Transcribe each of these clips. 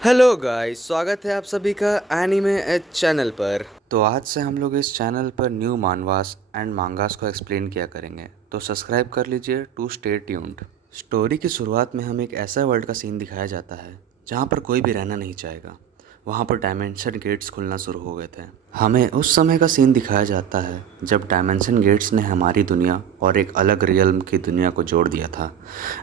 Hello guys, स्वागत है आप सभी का एनीमे एच चैनल पर। तो आज से हम लोग इस चैनल पर न्यू मानवास एंड मांगास को एक्सप्लेन किया करेंगे, तो सब्सक्राइब कर लीजिए टू स्टे ट्यून्ड। स्टोरी की शुरुआत में हमें एक ऐसा वर्ल्ड का सीन दिखाया जाता है जहाँ पर कोई भी रहना नहीं चाहेगा। वहाँ पर डायमेंशन गेट्स खुलना शुरू हो गए थे। हमें उस समय का सीन दिखाया जाता है जब डायमेंशन गेट्स ने हमारी दुनिया और एक अलग रियल्म की दुनिया को जोड़ दिया था।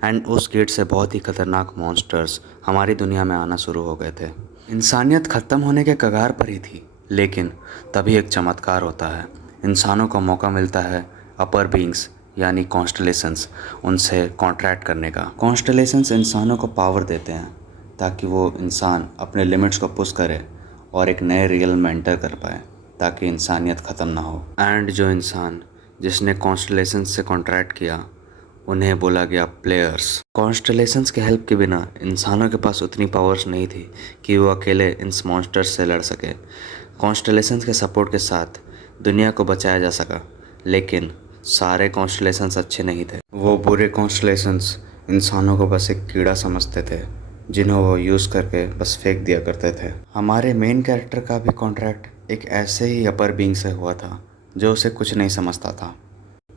एंड उस गेट से बहुत ही खतरनाक मॉन्स्टर्स हमारी दुनिया में आना शुरू हो गए थे। इंसानियत ख़त्म होने के कगार पर ही थी, लेकिन तभी एक चमत्कार होता है। इंसानों को मौका मिलता है अपर बीइंग्स यानी कॉन्स्टलेशंस उनसे कॉन्ट्रैक्ट करने का। कॉन्स्टलेशंस इंसानों को पावर देते हैं ताकि वो इंसान अपने लिमिट्स को पुश करे और एक नए रियल में एंटर कर पाए, ताकि इंसानियत ख़त्म ना हो। एंड जो इंसान जिसने कॉन्स्टलेशंस से कॉन्ट्रैक्ट किया उन्हें बोला गया प्लेयर्स। कॉन्स्टलेशंस के हेल्प के बिना इंसानों के पास उतनी पावर्स नहीं थी कि वो अकेले इन मॉन्स्टर्स से लड़ सके। कॉन्स्टलेशंस के सपोर्ट के साथ दुनिया को बचाया जा सका, लेकिन सारे कॉन्स्टलेशंस अच्छे नहीं थे। वो बुरे कॉन्स्टलेशंस इंसानों को बस एक कीड़ा समझते थे जिन्हें वो यूज़ करके बस फेंक दिया करते थे। हमारे मेन कैरेक्टर का भी कॉन्ट्रैक्ट एक ऐसे ही अपर बीइंग से हुआ था जो उसे कुछ नहीं समझता था।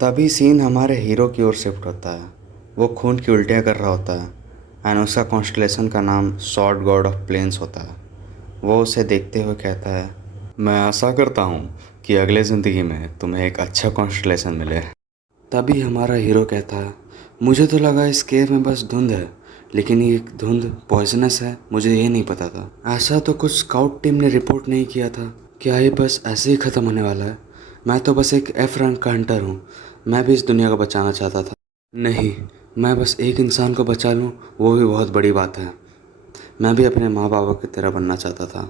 तभी सीन हमारे हीरो की ओर शिफ्ट होता है। वो खून की उल्टियाँ कर रहा होता है एंड उसका कॉन्स्टलेशन का नाम स्वॉर्ड गॉड ऑफ प्लेन्स होता है। वो उसे देखते हुए कहता है, मैं आशा करता हूँ कि अगले ज़िंदगी में तुम्हें एक अच्छा कॉन्स्टलेशन मिले। तभी हमारा हीरो कहता है, मुझे तो लगा इस केव में बस धुंध है, लेकिन ये धुंध पॉइजनस है, मुझे ये नहीं पता था। ऐसा तो कुछ स्काउट टीम ने रिपोर्ट नहीं किया था। क्या ये बस ऐसे ही ख़त्म होने वाला है? मैं तो बस एक एफ रैंक का हंटर हूँ। मैं भी इस दुनिया को बचाना चाहता था। नहीं, मैं बस एक इंसान को बचा लूँ वो भी बहुत बड़ी बात है। मैं भी अपने माँ बाबा की तरह बनना चाहता था।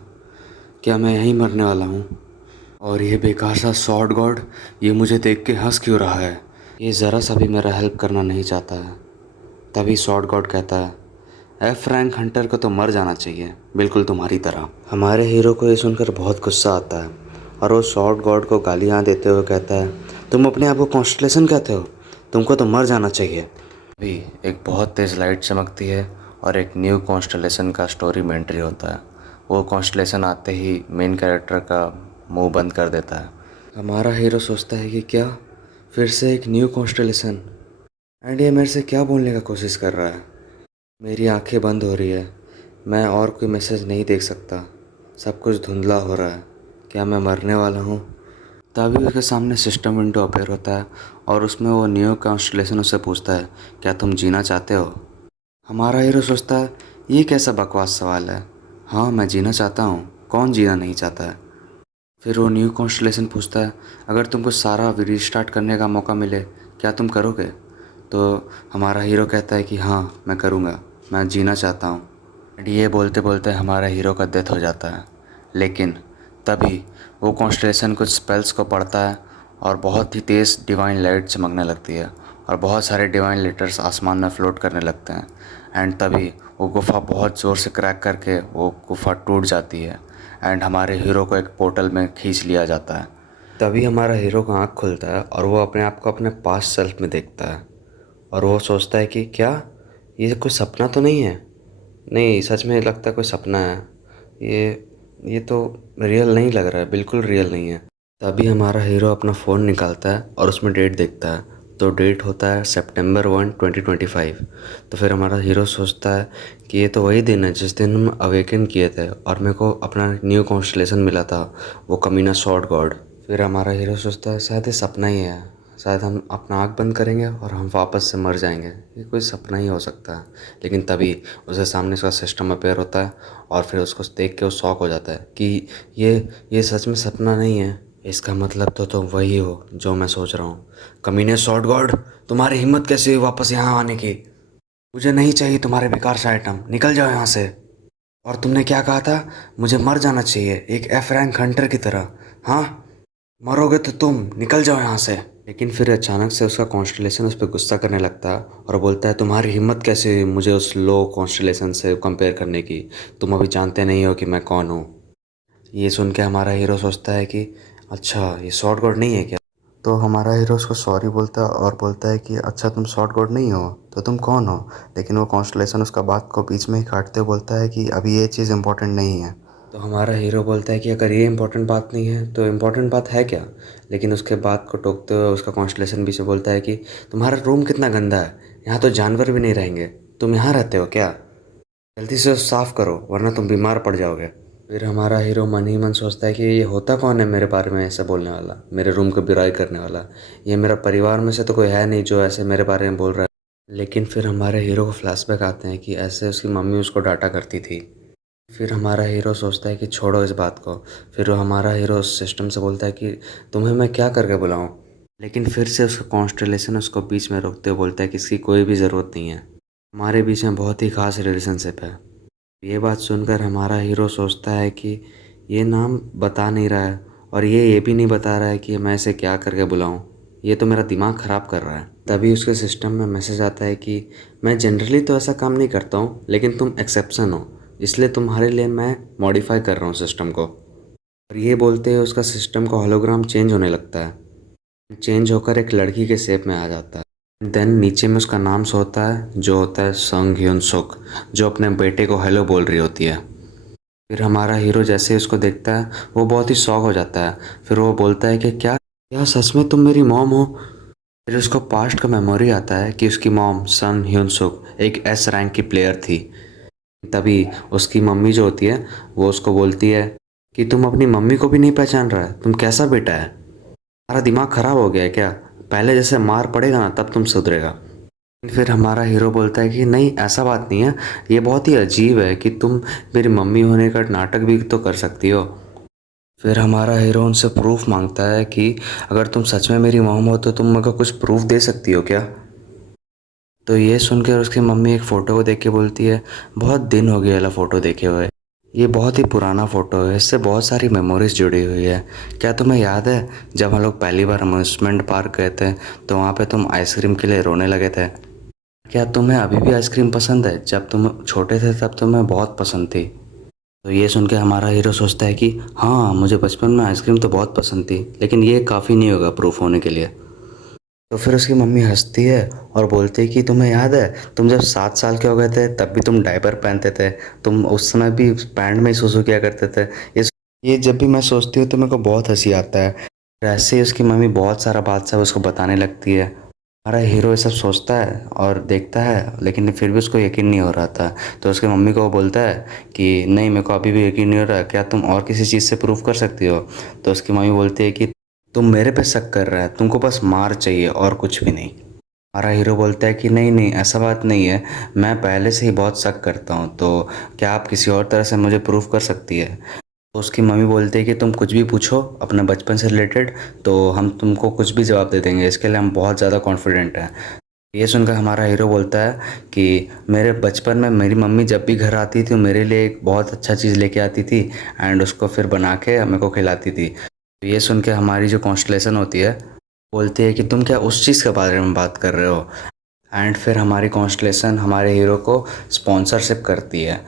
क्या मैं यहीं मरने वाला हूँ? और ये बेकार सा सॉर्ड गॉड, ये मुझे देख के हंस क्यों रहा है? ये ज़रा सा भी मेरा हेल्प करना नहीं चाहता है। तभी सॉर्ड गॉड कहता है, एफ रैंक हंटर को तो मर जाना चाहिए, बिल्कुल तुम्हारी तरह। हमारे हीरो को ये सुनकर बहुत गुस्सा आता है और वो सॉर्ड गॉड को गालियाँ देते हुए कहता है, तुम अपने आप को कॉन्स्टलेशन कहते हो? तुमको तो मर जाना चाहिए। अभी एक बहुत तेज़ लाइट चमकती है और एक न्यू कॉन्स्टलेशन का स्टोरी में एंट्री होता है। वो कॉन्स्टलेशन आते ही मेन कैरेक्टर का मुंह बंद कर देता है। हमारा हीरो सोचता है कि क्या फिर से एक न्यू कॉन्स्टलेशन, एंड ये मेरे से क्या बोलने का कोशिश कर रहा है। मेरी आंखें बंद हो रही है, मैं और कोई मैसेज नहीं देख सकता, सब कुछ धुंधला हो रहा है। क्या मैं मरने वाला हूँ? तभी उसके सामने सिस्टम विंडो अपेयर होता है और उसमें वो न्यू कॉन्स्टलेशन उससे पूछता है, क्या तुम जीना चाहते हो? हमारा हीरो सोचता है, ये कैसा बकवास सवाल है। हाँ, मैं जीना चाहता हूँ, कौन जीना नहीं चाहता है। फिर वो न्यू कॉन्स्टलेशन पूछता है, अगर तुमको सारा रीस्टार्ट करने का मौका मिले, क्या तुम करोगे? तो हमारा हीरो कहता है कि हाँ, मैं करूँगा, मैं जीना चाहता हूँ। एंड ये बोलते बोलते हमारा हीरो का डेथ हो जाता है। लेकिन तभी वो कॉन्स्टलेशन कुछ स्पेल्स को पढ़ता है और बहुत ही तेज़ डिवाइन लाइट चमकने लगती है और बहुत सारे डिवाइन लेटर्स आसमान में फ्लोट करने लगते हैं। एंड तभी वो गुफ़ा बहुत ज़ोर से क्रैक करके वो गुफ़ा टूट जाती है एंड हमारे हीरो को एक पोर्टल में खींच लिया जाता है। तभी हमारा हीरो का आँख खुलता है और वो अपने आप को अपने पास्ट सेल्फ में देखता है और वो सोचता है कि क्या ये कोई सपना तो नहीं है? नहीं, सच में लगता है कोई सपना है। ये तो रियल नहीं लग रहा है, बिल्कुल रियल नहीं है। तभी हमारा हीरो अपना फ़ोन निकालता है और उसमें डेट देखता है। तो डेट होता है September 1, 2025। तो फिर हमारा हीरो सोचता है कि ये तो वही दिन है जिस दिन हम अवेकन किए थे और मेरे को अपना न्यू कॉन्स्टलेशन मिला था, वो कमीना सॉर्ड गॉड। फिर हमारा हीरो सोचता है शायद ये सपना ही है, शायद हम अपना आँख बंद करेंगे और हम वापस से मर जाएंगे, ये कोई सपना ही हो सकता है। लेकिन तभी उसके सामने उसका सिस्टम अपेयर होता है और फिर उसको देख के वो शॉक हो जाता है कि ये सच में सपना नहीं है। इसका मतलब तो तुम वही हो जो मैं सोच रहा हूँ। कमीने सॉर्ड गॉड, तुम्हारी हिम्मत कैसे हुई वापस यहाँ आने की? मुझे नहीं चाहिए तुम्हारे बेकार से आइटम, निकल जाओ यहाँ से। और तुमने क्या कहा था? मुझे मर जाना चाहिए एक एफ रैंक हंटर की तरह। हाँ, मरोगे तो तुम निकल जाओ यहाँ से। लेकिन फिर अचानक से उसका कॉन्स्टलेशन उस पर गुस्सा करने लगता है और बोलता है, तुम्हारी हिम्मत कैसे हुई मुझे उस लो कॉन्स्टलेशन से कंपेयर करने की? तुम अभी जानते नहीं हो कि मैं कौन हूँ। ये सुन के हमारा हीरो सोचता है कि अच्छा, ये शॉर्ट गॉड नहीं है क्या? तो हमारा हीरो उसको सॉरी बोलता है और बोलता है कि अच्छा तुम शॉर्ट गॉड नहीं हो तो तुम कौन हो। लेकिन वो कॉन्स्टलेशन उसका बात को बीच में ही काटते हुए बोलता है कि अभी ये चीज़ इंपॉर्टेंट नहीं है। तो हमारा हीरो बोलता है कि अगर ये इम्पोर्टेंट बात नहीं है तो इम्पोर्टेंट बात है क्या। लेकिन उसके बात को टोकते हुए उसका कॉन्स्टलेशन भी से बोलता है कि तुम्हारा रूम कितना गंदा है, यहाँ तो जानवर भी नहीं रहेंगे, तुम यहाँ रहते हो क्या, जल्दी से साफ़ करो वरना तुम बीमार पड़ जाओगे। फिर हमारा हीरो मन ही मन सोचता है कि ये होता कौन है मेरे बारे में ऐसा बोलने वाला, मेरे रूम की बुराई करने वाला। ये मेरा परिवार में से तो कोई है नहीं जो ऐसे मेरे बारे में बोल रहा है। लेकिन फिर हमारे हीरो को फ्लैशबैक आते हैं कि ऐसे उसकी मम्मी उसको डांटा करती थी। फिर हमारा हीरो सोचता है कि छोड़ो इस बात को। फिर वो हमारा हीरो उस सिस्टम से बोलता है कि तुम्हें मैं क्या करके बुलाऊं। लेकिन फिर से उसका कॉन्स्टलेशन उसको बीच में रोकते हुए बोलता है कि इसकी कोई भी ज़रूरत नहीं है, हमारे बीच में बहुत ही खास रिलेशनशिप है। ये बात सुनकर हमारा हीरो सोचता है कि ये नाम बता नहीं रहा है और ये भी नहीं बता रहा है कि मैं इसे क्या करके बुलाऊं। ये तो मेरा दिमाग ख़राब कर रहा है। तभी उसके सिस्टम में मैसेज आता है कि मैं जनरली तो ऐसा काम नहीं करता हूँ लेकिन तुम एक्सेप्शन हो, इसलिए तुम्हारे लिए मैं मॉडिफाई कर रहा हूँ सिस्टम को। और ये बोलते हुए उसका सिस्टम का होलोग्राम चेंज होने लगता है, चेंज होकर एक लड़की के शेप में आ जाता है। देन नीचे में उसका नाम से होता है जो होता है संग ह्यून सुक, जो अपने बेटे को हेलो बोल रही होती है। फिर हमारा हीरो जैसे ही उसको देखता है वो बहुत ही शॉक हो जाता है। फिर वो बोलता है कि क्या क्या सच में तुम मेरी मॉम हो। फिर उसको पास्ट का मेमोरी आता है कि उसकी मॉम सन ह्यून सुक एक एस रैंक की प्लेयर थी। तभी उसकी मम्मी जो होती है वो उसको बोलती है कि तुम अपनी मम्मी को भी नहीं पहचान रहा है, तुम कैसा बेटा है, तुम्हारा दिमाग ख़राब हो गया है क्या, पहले जैसे मार पड़ेगा ना तब तुम सुधरेगा। फिर हमारा हीरो बोलता है कि नहीं ऐसा बात नहीं है, ये बहुत ही अजीब है कि तुम मेरी मम्मी होने का नाटक भी तो कर सकती हो। फिर हमारा हीरो उनसे प्रूफ मांगता है कि अगर तुम सच में मेरी मॉम हो तो तुम मेरे को कुछ प्रूफ दे सकती हो क्या। तो ये सुनकर उसकी मम्मी एक फ़ोटो को देख के बोलती है बहुत दिन हो गया वाला फ़ोटो देखे हुए, ये बहुत ही पुराना फ़ोटो है, इससे बहुत सारी मेमोरीज जुड़ी हुई है। क्या तुम्हें याद है जब हम लोग पहली बार अम्यूज़मेंट पार्क गए थे तो वहाँ पे तुम आइसक्रीम के लिए रोने लगे थे। क्या तुम्हें अभी भी आइसक्रीम पसंद है, जब तुम छोटे थे तब तुम्हें बहुत पसंद थी। तो ये सुन के हमारा हीरो सोचता है कि हाँ मुझे बचपन में आइसक्रीम तो बहुत पसंद थी लेकिन ये काफ़ी नहीं होगा प्रूफ होने के लिए। तो फिर उसकी मम्मी हंसती है और बोलती है कि तुम्हें याद है तुम जब 7 साल के हो गए थे तब भी तुम डायपर पहनते थे, तुम उस समय भी पैंट में ही सुसु किया करते थे। ये ये जब भी मैं सोचती हूँ तो मेरे को बहुत हंसी आता है। ऐसे ही उसकी मम्मी बहुत सारा बात सब उसको बताने लगती है। हमारा हीरो ये सब सोचता है और देखता है लेकिन फिर भी उसको यकीन नहीं हो रहा था। तो उसकी मम्मी को वो बोलता है कि नहीं मेरे को अभी भी यकीन नहीं हो रहा, क्या तुम और किसी चीज़ से प्रूफ कर सकती हो। तो उसकी मम्मी बोलती है कि तुम मेरे पे शक कर रहा है, तुमको बस मार चाहिए और कुछ भी नहीं। हमारा हीरो बोलता है कि नहीं नहीं ऐसा बात नहीं है, मैं पहले से ही बहुत शक करता हूँ, तो क्या आप किसी और तरह से मुझे प्रूफ कर सकती है। तो उसकी मम्मी बोलती है कि तुम कुछ भी पूछो अपने बचपन से रिलेटेड, तो हम तुमको कुछ भी जवाब दे देंगे, इसके लिए हम बहुत ज़्यादा कॉन्फिडेंट हैं। ये सुनकर हमारा हीरो बोलता है कि मेरे बचपन में मेरी मम्मी जब भी घर आती थी मेरे लिए एक बहुत अच्छा चीज़ लेके आती थी एंड उसको फिर बना के मेरे को खिलाती थी। तो ये सुन के हमारी जो कॉन्स्टलेशन होती है बोलती है कि तुम क्या उस चीज़ के बारे में बात कर रहे हो। एंड फिर हमारी कॉन्स्टलेशन हमारे हीरो को स्पॉन्सरशिप करती है।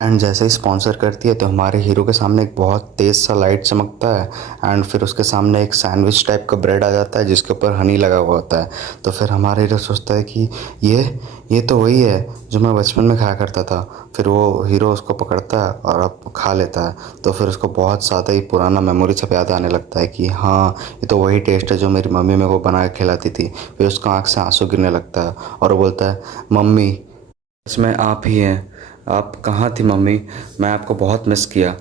एंड जैसे ही स्पॉन्सर करती है तो हमारे हीरो के सामने एक बहुत तेज़ सा लाइट चमकता है एंड फिर उसके सामने एक सैंडविच टाइप का ब्रेड आ जाता है जिसके ऊपर हनी लगा हुआ होता है। तो फिर हमारा हीरो सोचता है कि ये ये तो वही है जो मैं बचपन में खाया करता था। फिर वो हीरो उसको पकड़ता है और अब खा लेता है। तो फिर उसको बहुत ज़्यादा ही पुराना मेमोरी सब याद आने लगता है कि हाँ ये तो वही टेस्ट है जो मेरी मम्मी मेरे को बना के खिलाती थी। फिर उसका आँख से आंसू गिरने लगता है और वो बोलता है मम्मी इसमें आप ही हैं, आप कहाँ थी मम्मी, मैं आपको बहुत मिस किया।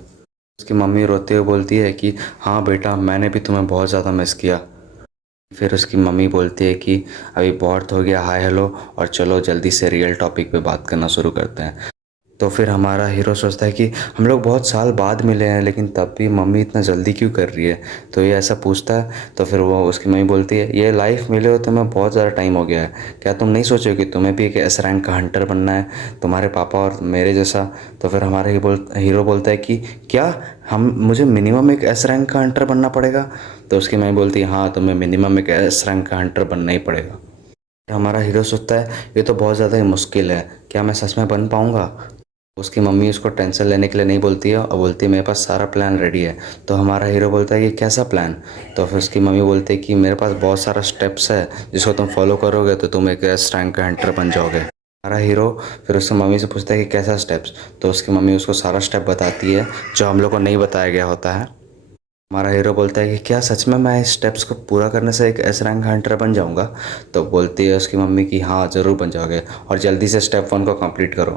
उसकी मम्मी रोते हुए बोलती है कि हाँ बेटा मैंने भी तुम्हें बहुत ज़्यादा मिस किया। फिर उसकी मम्मी बोलती है कि अभी बहुत हो गया हाय हेलो और चलो जल्दी से रियल टॉपिक पे बात करना शुरू करते हैं। तो फिर हमारा हीरो सोचता है कि हम लोग बहुत साल बाद मिले हैं लेकिन तब भी मम्मी इतना जल्दी क्यों कर रही है। तो ये ऐसा पूछता है तो फिर वो उसकी मम्मी बोलती है ये लाइफ मिले हो तुम्हें बहुत ज़्यादा टाइम हो गया है, क्या तुम नहीं सोचो कि तुम्हें भी एक एस रैंक का हंटर बनना है तुम्हारे पापा और मेरे जैसा। तो फिर हमारा हीरो बोलता है कि क्या हम मुझे मिनिमम एक एस रैंक का हंटर बनना पड़ेगा। तो उसकी मम्मी बोलती है हाँ तुम्हें मिनिमम एक एस रैंक का हंटर बनना ही पड़ेगा। हमारा हीरो सोचता है ये तो बहुत ज़्यादा ही मुश्किल है, क्या मैं सच में बन पाऊँगा। उसकी मम्मी उसको टेंशन लेने के लिए नहीं बोलती है और बोलती है मेरे पास सारा प्लान रेडी है। तो हमारा हीरो बोलता है कि कैसा प्लान। तो फिर उसकी मम्मी बोलती है कि मेरे पास बहुत सारा स्टेप्स है जिसको तुम फॉलो करोगे तो तुम एक एस रैंक का हंटर बन जाओगे। हमारा हीरो फिर उसकी मम्मी से पूछता है कि कैसा स्टेप्स। तो उसकी मम्मी उसको सारा स्टेप बताती है जो हम लोग को नहीं बताया गया होता है। हमारा हीरो बोलता है कि क्या सच में मैं इस स्टेप्स को पूरा करने से एक एस रैंक हंटर बन जाऊंगा। तो बोलती है उसकी मम्मी कि हाँ ज़रूर बन जाओगे और जल्दी से स्टेप 1 को कंप्लीट करो।